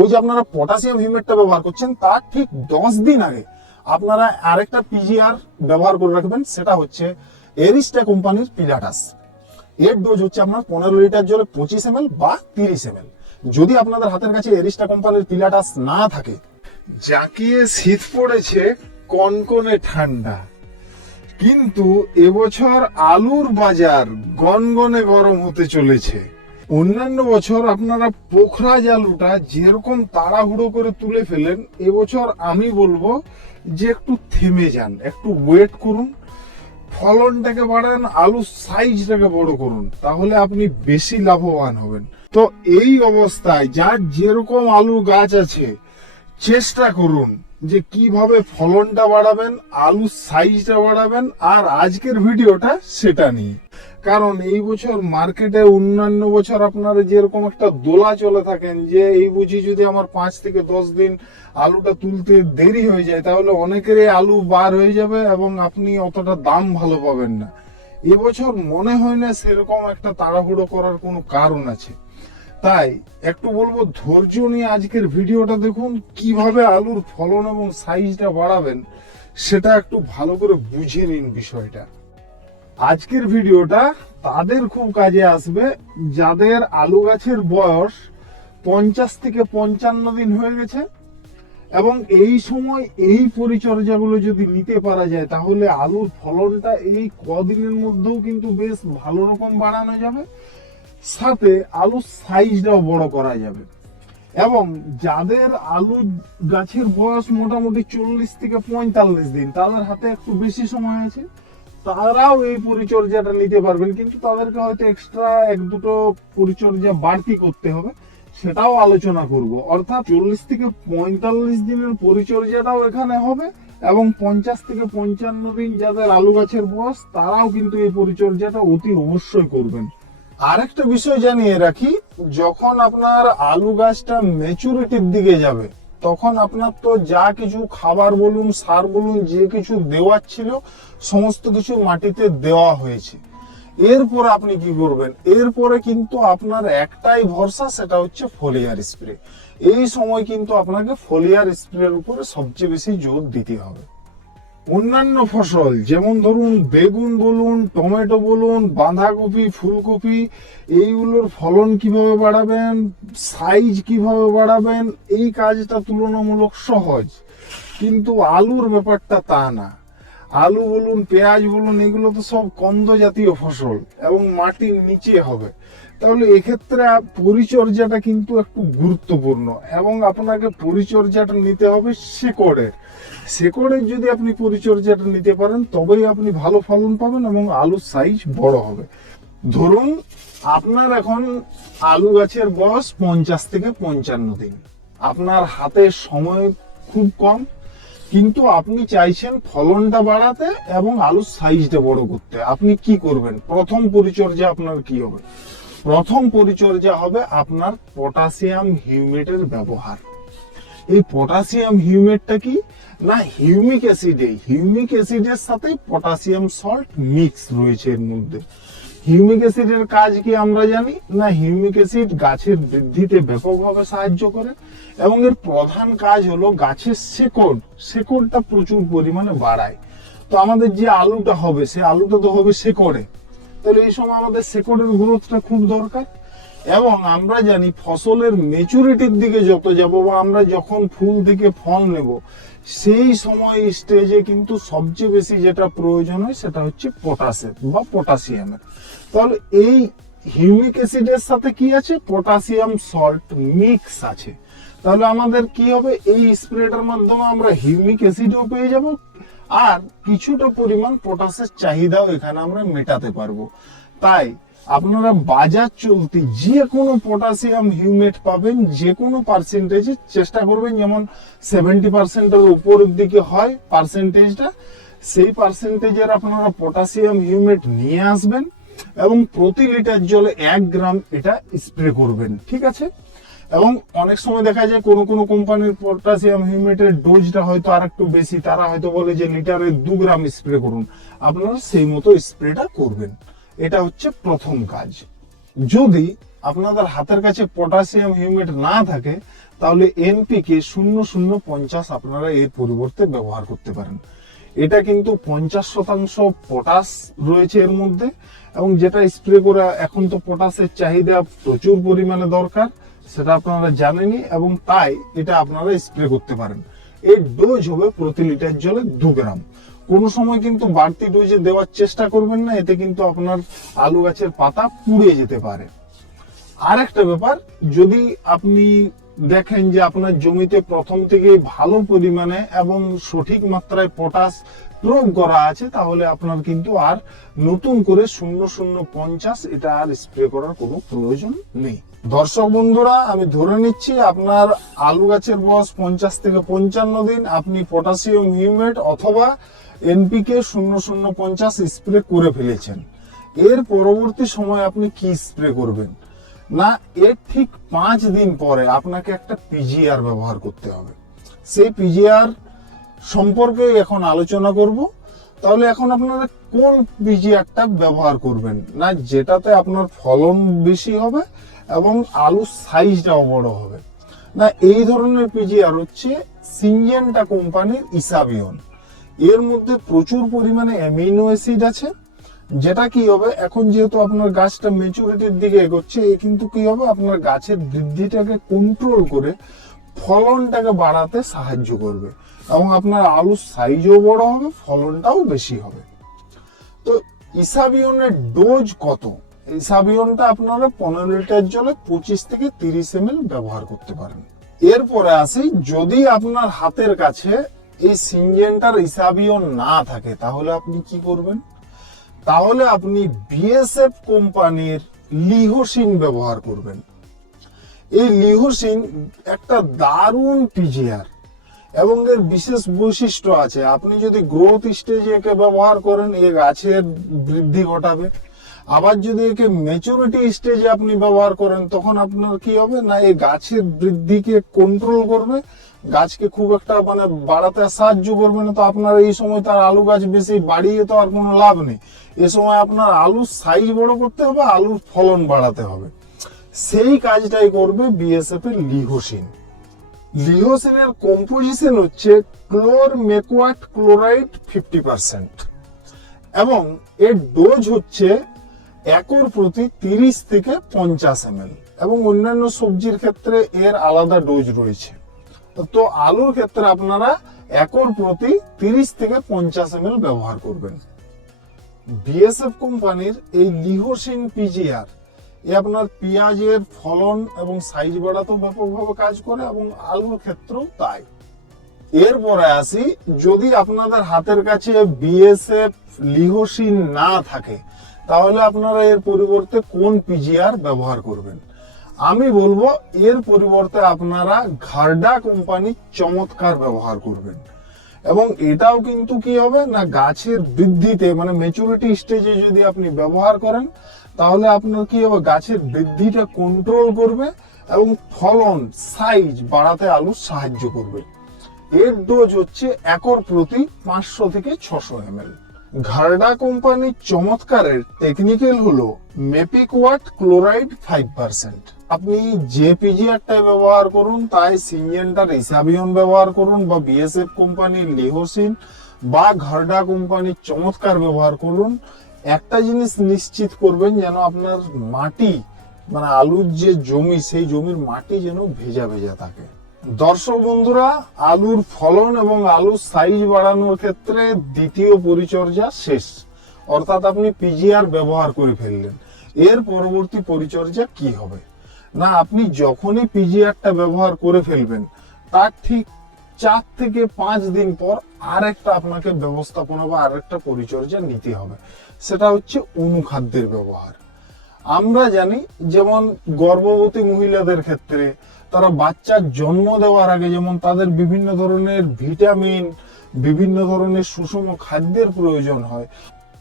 ওই যে আপনারা পটাশিয়াম হিউমেটটা ব্যবহার করছেন, তার ঠিক দশ দিন আগে আপনারা আরেকটা পিজিআর ব্যবহার করে রাখবেন, সেটা হচ্ছে এরিস্টা কোম্পানির পিলাটাস এর ডোজ হচ্ছে আপনার পনেরো লিটার জলে পঁচিশ এম বা তিরিশ এম যদি আপনাদের হাতের কাছে এরিস্টা কোম্পানির পিলাটাস না থাকে, জাঁকিয়ে শীত পড়েছে কনকনে ঠান্ডা। কিন্তু এবছর আলুর বাজার গনগনে গরম হতে চলেছে। অন্যান্য বছর আপনারা পোখরাজ আলুটা যেরকম তাড়াহুড়ো করে তুলে ফেলেন, এবছর আমি বলব যে একটু থেমে যান, একটু ওয়েট করুন। ফলনটাকে বাড়ান, আলুর সাইজটাকে বড় করুন, তাহলে আপনি বেশি লাভবান হবেন। তো এই অবস্থায় যার যেরকম আলু গাছ আছে, চেষ্টা করুন যে কীভাবে ফলনটা বাড়াবেন, আলুর সাইজটা বাড়াবেন আর আজকের ভিডিওটা সেটা নিয়ে। কারণ এই বছর মার্কেটে অন্যান্য বছর আপনারা যেরকম একটা দোলা চলে থাকেন, যে এই বুঝি যদি আমার পাঁচ থেকে দশ দিন আলুটা তুলতে দেরি হয়ে যায়, তাহলে অনেকেরই আলু বার হয়ে যাবে এবং আপনি অতটা দাম ভালো পাবেন না। এবছর মনে হয় না সেরকম একটা তাড়াহুড়ো করার কোনো কারণ আছে। তাই একটু বলব, ধৈর্য নিয়ে আজকের ভিডিওটা দেখুন, কীভাবে আলুর ফলন এবং সাইজটা বাড়াবেন, সেটা একটু ভালো করে বুঝে নিন বিষয়টা। আজকের ভিডিওটা তাদের খুব কাজে আসবে, যাদের আলু গাছের বয়স পঞ্চাশ থেকে পঞ্চান্ন দিন হয়ে গেছে, এবং এই সময় এই পরিচর্যাগুলো যদি নিতে পারা যায়, তাহলে আলুর ফলনটা এই কদিনের মধ্যেও কিন্তু বেশ ভালো রকম বাড়ানো যাবে। সাথে আলুর সাইজটাও বড় করা যাবে। এবং যাদের আলু গাছের বয়স মোটামুটি চল্লিশ থেকে পঁয়তাল্লিশ দিন, তাদের হাতে একটু বেশি সময় আছে, তারাও এই পরিচর্যাটা নিতে পারবেন। কিন্তু তাদেরকে হয়তো এক্সট্রা এক দুটো পরিচর্যা বাড়তি করতে হবে, সেটাও আলোচনা করব। অর্থাৎ চল্লিশ থেকে পঁয়তাল্লিশ দিনের পরিচর্যাটাও এখানে হবে, এবং পঞ্চাশ থেকে পঞ্চান্ন দিন যাদের আলু গাছের বয়স, তারাও কিন্তু এই পরিচর্যাটা অতি অবশ্যই করবেন। আরেকটা বিষয় জানিয়ে রাখি, যখন আপনার আলু গাছটা মেচুরিটির দিকে যাবে, তখন আপনার তো যা কিছু খাবার বলুন, সার বলুন, যে কিছু দেওয়ার ছিল, সমস্ত কিছু মাটিতে দেওয়া হয়েছে। এরপর আপনি কি করবেন? এরপরে কিন্তু আপনার একটাই ভরসা, সেটা হচ্ছে ফলিয়ার স্প্রে এই সময় কিন্তু আপনাকে ফলিয়ার স্প্রের উপরে সবচেয়ে বেশি জোর দিতে হবে। অন্যান্য ফসল, যেমন ধরুন বেগুন বলুন, টমেটো বলুন, বাঁধাকপি, ফুলকপি, এইগুলোর ফলন কীভাবে বাড়াবেন সাইজ কীভাবে বাড়াবেন, এই কাজটা তুলনামূলক সহজ। কিন্তু আলুর ব্যাপারটা তা না। আলু বলুন, পেঁয়াজ বলুন, এগুলো তো সব কন্দ জাতীয় ফসল এবং মাটির নিচে হবে। তাহলে এক্ষেত্রে পরিচর্যাটা কিন্তু একটু গুরুত্বপূর্ণ এবং আপনাকে পরিচর্যাটা নিতে হবে শেকড়ের শেকড়ের যদি আপনি পরিচর্যাটা নিতে পারেন, তবেই আপনি ভালো ফলন পাবেন এবং আলুর সাইজ বড় হবে। ধরুন, আপনার এখন আলু গাছের বয়স পঞ্চাশ থেকে পঞ্চান্ন দিন। আপনার হাতে সময় খুব কম, কিন্তু আপনি চাইছেন ফলনটা বাড়াতে এবং আলুর সাইজটা বড় করতে। আপনি কি করবেন? প্রথম পরিচর্যা আপনার কি হবে? প্রথম পরিচর্যা হবে আপনার পটাশিয়াম হিউমেটের ব্যবহার। এই পটাশিয়াম হিউমেটটা কি? না, হিউমিক অ্যাসিডে হিউমিক অ্যাসিডের সাথে পটাশিয়াম সল্ট মিক্স রয়েছে এর মধ্যে। হিউমিক অ্যাসিডের কাজ কি আমরা জানি? না, হিউমিক অ্যাসিড গাছের বৃদ্ধিতে ব্যাপকভাবে সাহায্য করে এবং এর প্রধান কাজ হলো গাছের শেকড়। শেকড়টা প্রচুর পরিমাণে বাড়ায়। তো আমাদের যে আলুটা হবে, সে আলুটা তো হবে শেকড়ে। তাহলে এই সময় আমাদের শেকড়ের গ্রোথটা খুব দরকার। এবং আমরা জানি ফসলের মেচুরিটির দিকে যত যাব বা আমরা যখন ফুল থেকে ফল নেব, সেই সময় স্টেজে কিন্তু সবচেয়ে বেশি যেটা প্রয়োজন হয় সেটা হচ্ছে পটাশের বা পটাশিয়ামের তাহলে এই হিউমিক অ্যাসিডের সাথে কি আছে? পটাশিয়াম সল্ট মিক্স আছে। তাহলে আমাদের কি হবে? এই স্প্রেটার মাধ্যমে আমরা হিউমিক অ্যাসিডও পেয়ে যাব। আর কিছুটা পরিমাণ পটাশের চাহিদাও এখানে আমরা মেটাতে পারব। তাই আপনারা বাজার চলতি যে কোনো পটাশিয়াম হিউমেট পাবেন যে কোনো পার্সেন্টেজে চেষ্টা করবেন যেমন সেভেন্টি পার্সেন্টের উপরের দিকে হয় পার্সেন্টেজটা সেই পার্সেন্টেজের আপনারা পটাশিয়াম হিউমেট নিয়ে আসবেন এবং প্রতি লিটার জলে এক গ্রাম এটা স্প্রে করবেন, ঠিক আছে? এবং অনেক সময় দেখা যায় কোনো কোনো কোম্পানির পটাশিয়াম হিউমেটের ডোজটা হয়তো আর একটু বেশি, তারা হয়তো বলে যে লিটারে দু গ্রাম স্প্রে করুন। আপনারা সেই মতো স্প্রেটা করবেন। এটা হচ্ছে প্রথম কাজ। যদি আপনাদের হাতের কাছে পটাশিয়াম হিউমেট না থাকে, তাহলে এনপিকে শূন্য শূন্য পঞ্চাশ আপনারা এর পরিবর্তে ব্যবহার করতে পারেন। এটা কিন্তু পঞ্চাশ শতাংশ পটাশ রয়েছে এর মধ্যে, এবং যেটা স্প্রে করে এখন তো পটাশের চাহিদা প্রচুর পরিমাণে দরকার। সেটা আপনারা জানেনই এবং তাই এটা আপনারা স্প্রে করতে পারেন। এর ডোজ হবে প্রতি লিটার জলে দু গ্রাম। কোনো সময় কিন্তু বাড়তি ডোজে দেওয়ার চেষ্টা করবেন না, এতে কিন্তু আপনার আলু গাছের পাতা পুড়ে যেতে পারে। আর একটা ব্যাপার, যদি আপনি দেখেন যে আপনার জমিতে প্রথম থেকে ভালো পরিমাণে এবং সঠিক মাত্রায় পটাশ প্রয়োগ করা আছে, তাহলে আপনার কিন্তু আর নতুন করে শূন্য শূন্য পঞ্চাশ এটা আর স্প্রে করার কোনো প্রয়োজন নেই। দর্শক বন্ধুরা, আমি ধরে নিচ্ছি আপনার আলু গাছের বয়স পঞ্চাশ থেকে পঞ্চান্ন দিন। আপনি পটাশিয়াম হিউমেট অথবা এনপিকে শূন্য শূন্য পঞ্চাশ স্প্রে করে ফেলেছেন। এর পরবর্তী সময় আপনি কি স্প্রে করবেন? না, এর ঠিক পাঁচ দিন পরে আপনাকে একটা পিজিআর ব্যবহার করতে হবে। সেই পিজিআর সম্পর্কে এখন আলোচনা করব। তাহলে এখন আপনারা কোন পিজিআরটা ব্যবহার করবেন? না, যেটাতে আপনার ফলন বেশি হবে এবং আলুর সাইজটাও বড় হবে। না, এই ধরনের পিজিআর হচ্ছে সিনজেন্টা কোম্পানির ইসাবিয়ন এর মধ্যে প্রচুর পরিমাণে অ্যামিনো অ্যাসিড আছে। যেটা কি হবে, এখন যেহেতু আপনার গাছটা মেচুরিটির দিকে এগোচ্ছে, এ কিন্তু কি হবে, আপনার গাছের বৃদ্ধিটাকে কন্ট্রোল করে ফলনটাকে বাড়াতে সাহায্য করবে। এবং আপনার আলুর সাইজও বড় হবে, ফলনটাও বেশি হবে। তো ইসাবিয়নের ডোজ কত? ইসাবিয়নটা আপনারা পনেরো লিটার জলে পঁচিশ থেকে তিরিশ এম ব্যবহার করতে পারেন। এরপরে আসি, যদি আপনার হাতের কাছে এই সিনজেন্টার ইসাবিয়ন না থাকে, তাহলে আপনি কি করবেন? তাহলে আপনি বিএসএফ কোম্পানির লিহোসিন ব্যবহার করবেন। এই লিহোসিন একটা দারুণ পিজিআর এবং এর বিশেষ বৈশিষ্ট্য আছে। আপনি যদি গ্রোথ স্টেজে একে ব্যবহার করেন, এ গাছের বৃদ্ধি ঘটাবে। আবার যদি একে মেচুরিটি স্টেজে আপনি ব্যবহার করেন, তখন আপনার কি হবে? না, এই গাছের বৃদ্ধিকে কন্ট্রোল করবে। গাছকে খুব একটা মানে বাড়াতে সাহায্য করবে না, তো আপনার এই সময় তার আলু গাছ বেশি বাড়িয়ে তো আর কোনো লাভ নেই। এ সময় আপনার আলুর সাইজ বড় করতে হবে, আলুর ফলন বাড়াতে হবে। সেই কাজটাই করবে বিএসএফ এর লিহোসিন। লিহোসিনের কম্পোজিশন হচ্ছে chlormequat chloride fifty percent এবং এর ডোজ হচ্ছে একর প্রতি তিরিশ থেকে পঞ্চাশ এম এবং অন্যান্য সবজির ক্ষেত্রে এর আলাদা ডোজ রয়েছে। তো আলুর ক্ষেত্রে আপনারা একর প্রতি তিরিশ থেকে পঞ্চাশ এম ব্যবহার করবেন। বিএসএফ কোম্পানির এই লিহোসিন পিজিআর এ আপনার পেঁয়াজের ফলন এবং সাইজ বাড়াতেও ব্যাপকভাবে কাজ করে এবং আলুর ক্ষেত্রেও তাই। এরপরে আসি, যদি আপনাদের হাতের কাছে বিএসএফ লিহোসিন না থাকে তাহলে আপনারা এর পরিবর্তে কোন পিজিআর ব্যবহার করবেন? আমি বলব, এর পরিবর্তে আপনারা ঘারডা কোম্পানির চমৎকার ব্যবহার করবেন। এবং এটাও কিন্তু কি হবে না, গাছের বৃদ্ধিতে মানে মেচুরিটি স্টেজে যদি আপনি ব্যবহার করেন, তাহলে আপনার কি হবে, গাছের বৃদ্ধিটা কন্ট্রোল করবে এবং ফলন সাইজ বাড়াতে আলু সাহায্য করবে। এর ডোজ হচ্ছে একর প্রতি পাঁচশো থেকে ছশো এম ঘারডা কোম্পানির চমৎকারের টেকনিক্যাল হলো mepiquat chloride five percent. আপনি যে পিজিআরটা ব্যবহার করুন, তাই সিনজেন্টার ইসাবিয়ন ব্যবহার করুন বা বিএসএফ কোম্পানির লিহোসিন বা ঘারডা কোম্পানির চমৎকার ব্যবহার করুন। একটা জিনিস নিশ্চিত করবেন যেন আপনার মাটি মানে আলুর যে জমি, সেই জমির মাটি যেন ভেজা ভেজা থাকে। দর্শক বন্ধুরা, আলুর ফলন এবং আলুর সাইজ বাড়ানোর ক্ষেত্রে দ্বিতীয় পরিচর্যা শেষ। অর্থাৎ আপনি পিজিআর ব্যবহার করে ফেললেন। এর পরবর্তী পরিচর্যা কি হবে? না, আপনি যখনই পিজিআরটা ব্যবহার করে ফেলবেন, তার ঠিক চার থেকে পাঁচ দিন পর আরেকটা আপনাকে ব্যবস্থাপনা বা আরেকটা পরিচর্যা নিতে হবে। সেটা হচ্ছে অনুখাদ্যের ব্যবহার। আমরা জানি, যেমন গর্ভবতী মহিলাদের ক্ষেত্রে তারা বাচ্চার জন্ম দেওয়ার আগে যেমন তাদের বিভিন্ন ধরনের ভিটামিন, বিভিন্ন ধরনের সুষম খাদ্যের প্রয়োজন হয়।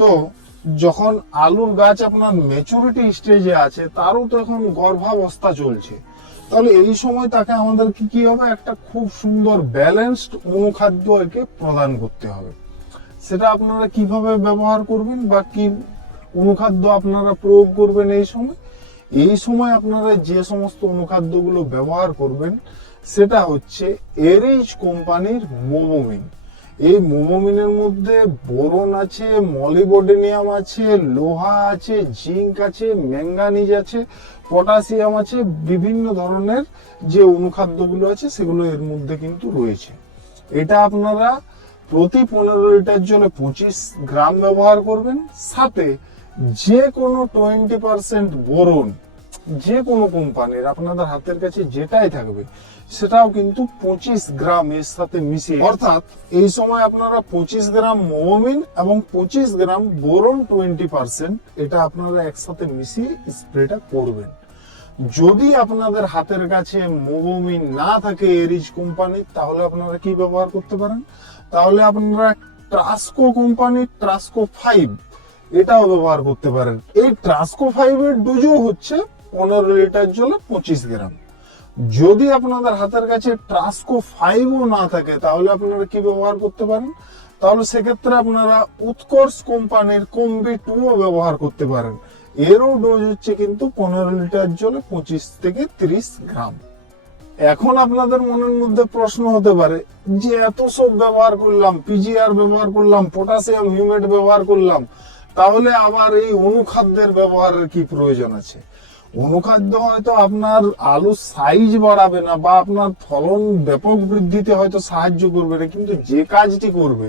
তো যখন আলুর গাছ আপনার মেচুরিটি স্টেজে আছে, তারও তো এখন গর্ভাবস্থা চলছে। তাহলে এই সময় তাকে আমাদের কি কি হবে? একটা খুব সুন্দর ব্যালেন্সড অনুখাদ্য একে প্রদান করতে হবে। সেটা আপনারা কীভাবে ব্যবহার করবেন বা কি অনুখাদ্য আপনারা প্রয়োগ করবেন এই সময়? এই সময় আপনারা যে সমস্ত অনুখাদ্যগুলো ব্যবহার করবেন, সেটা হচ্ছে এরিজ কোম্পানির মোমোমিন। এই মোমোমিনের মধ্যে বোরন আছে, মলিবডেনিয়াম আছে, লোহা আছে, জিঙ্ক আছে, ম্যাঙ্গানিজ আছে, পটাশিয়াম আছে, বিভিন্ন ধরনের যে অনুখাদ্যগুলো আছে, সেগুলো এর মধ্যে কিন্তু রয়েছে। এটা আপনারা প্রতি পনেরো লিটার জলে পঁচিশ গ্রাম ব্যবহার করবেন। সাথে যে কোনো টোয়েন্টি পার্সেন্ট বোরন যে কোনো কোম্পানির আপনাদের হাতের কাছে যেটাই থাকবে, সেটাও কিন্তু পঁচিশ গ্রাম এর সাথে মিশিয়ে। অর্থাৎ এই সময় আপনারা পঁচিশ গ্রাম মোমিন এবং পঁচিশ গ্রাম বোরন টোয়েন্টি পার্সেন্ট এটা আপনারা একসাথে মিশিয়ে স্প্রেটা করবেন। যদি আপনাদের হাতের কাছে মোবোমিন না থাকে এরিজ কোম্পানির তাহলে আপনারা কি ব্যবহার করতে পারেন? তাহলে আপনারা ট্রাস্কো কোম্পানির ট্রাস্কো ফাইভ এটাও ব্যবহার করতে পারেন। এই ট্রাস্কো ফাইভ এর ডোজও হচ্ছে পনেরো লিটার জলে পঁচিশ গ্রাম। যদি আপনাদের হাতের কাছে ট্রাস্কো ফাইভও না থাকে, তাহলে আপনারা কি ব্যবহার করতে পারেন? তাহলে সেক্ষেত্রে আপনারা উৎকর্ষ কোম্পানির কম্বি টুও ব্যবহার করতে পারেন। এরও ডোজ হচ্ছে কিন্তু পনেরো লিটার জলে পঁচিশ থেকে তিরিশ গ্রাম। এখন আপনাদের মনের মধ্যে প্রশ্ন হতে পারে, যে এত সব ব্যবহার করলাম পিজিআর ব্যবহার করলাম পটাশিয়াম হিউমেট ব্যবহার করলাম তাহলে আবার এই অনুখাদ্যের ব্যবহারের কি প্রয়োজন আছে? অনুখাদ্য হয়তো আপনার আলুর সাইজ বাড়াবে না বা আপনার ফলন ব্যাপক বৃদ্ধিতে হয়তো সাহায্য করবে না, কিন্তু যে কাজটি করবে,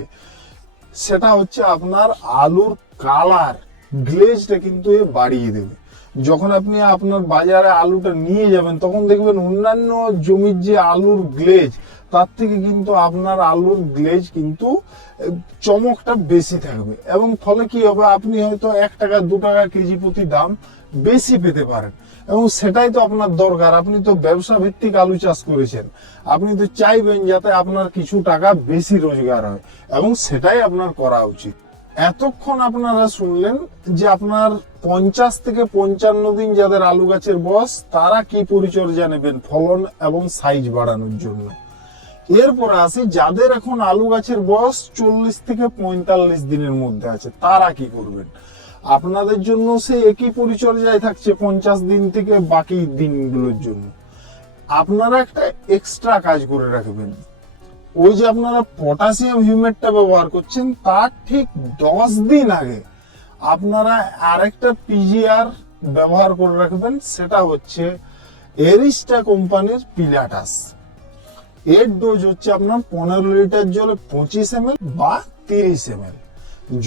সেটা হচ্ছে আপনার আলুর কালার গ্লেজটা কিন্তু এ বাড়িয়ে দেবে। যখন আপনি আপনার বাজারে আলুটা নিয়ে যাবেন, তখন দেখবেন অন্যান্য জমির যে আলুর গ্লেজ তার থেকে কিন্তু আপনার আলুর গ্লেজ কিন্তু চমকটা বেশি থাকবে। এবং ফলে কি হবে, আপনি হয়তো এক টাকা, দু টাকা কেজি প্রতি দাম বেশি পেতে পারেন। এবং সেটাই তো আপনার দরকার। আপনি তো ব্যবসা ভিত্তিক আলু চাষ করেছেন। আপনি তো চাইবেন যাতে আপনার কিছু টাকা বেশি রোজগার হয়। এবং সেটাই আপনার করা উচিত। এতক্ষণ আপনারা শুনলেন যে আপনার পঞ্চাশ থেকে পঞ্চান্ন দিন যাদের আলু গাছের বয়স, তারা কি পরিচর্যা নেবেন ফলন এবং সাইজ বাড়ানোর জন্য? এরপর আসি যাদের এখন আলু গাছের বয়স চল্লিশ থেকে পঁয়তাল্লিশ দিনের মধ্যে আছে, তারা কি করবেন? আপনাদের জন্য সে একই পরিচর্যায় থাকছে পঞ্চাশ দিন থেকে বাকি দিনগুলোর জন্য। আপনারা একটা এক্সট্রা কাজ করে রাখবেন। ওই যে আপনারা পটাশিয়াম হিউমেটটা ব্যবহার করছেন, তার ঠিক দশ দিন আগে আপনারা আরেকটা পিজিআর ব্যবহার করে রাখবেন, সেটা হচ্ছে এরিস্টা কোম্পানির পিলাটাস এর ডোজ হচ্ছে আপনার পনেরো লিটার জলে পঁচিশ এম বা তিরিশ এম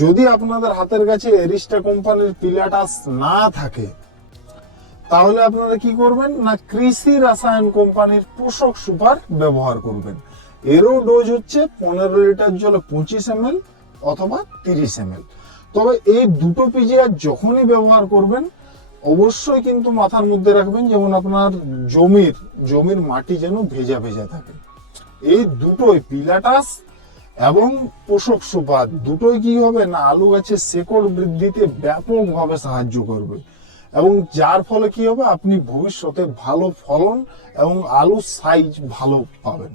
যদি আপনাদের হাতের কাছে এরিস্টা কোম্পানির পিলাটাস না থাকে, তাহলে আপনারা কি করবেন? না, কৃষি রাসায়ন কোম্পানির পোষক সুপার ব্যবহার করবেন। এরও ডোজ হচ্ছে পনেরো লিটার জলে পঁচিশ এম অথবা তিরিশ এম তবে এই দুটো পিজিআর যখনই ব্যবহার করবেন অবশ্যই কিন্তু মাথার মধ্যে রাখবেন যেমন আপনার জমির জমির মাটি যেন ভেজা ভেজা থাকে। এই দুটোই পিলাটাস এবং পোষক সুপার দুটোই কি হবে না, আলু গাছের শেকড় বৃদ্ধিতে ব্যাপকভাবে সাহায্য করবে। এবং যার ফলে কি হবে, আপনি ভবিষ্যতে ভালো ফলন এবং আলু সাইজ ভালো পাবেন।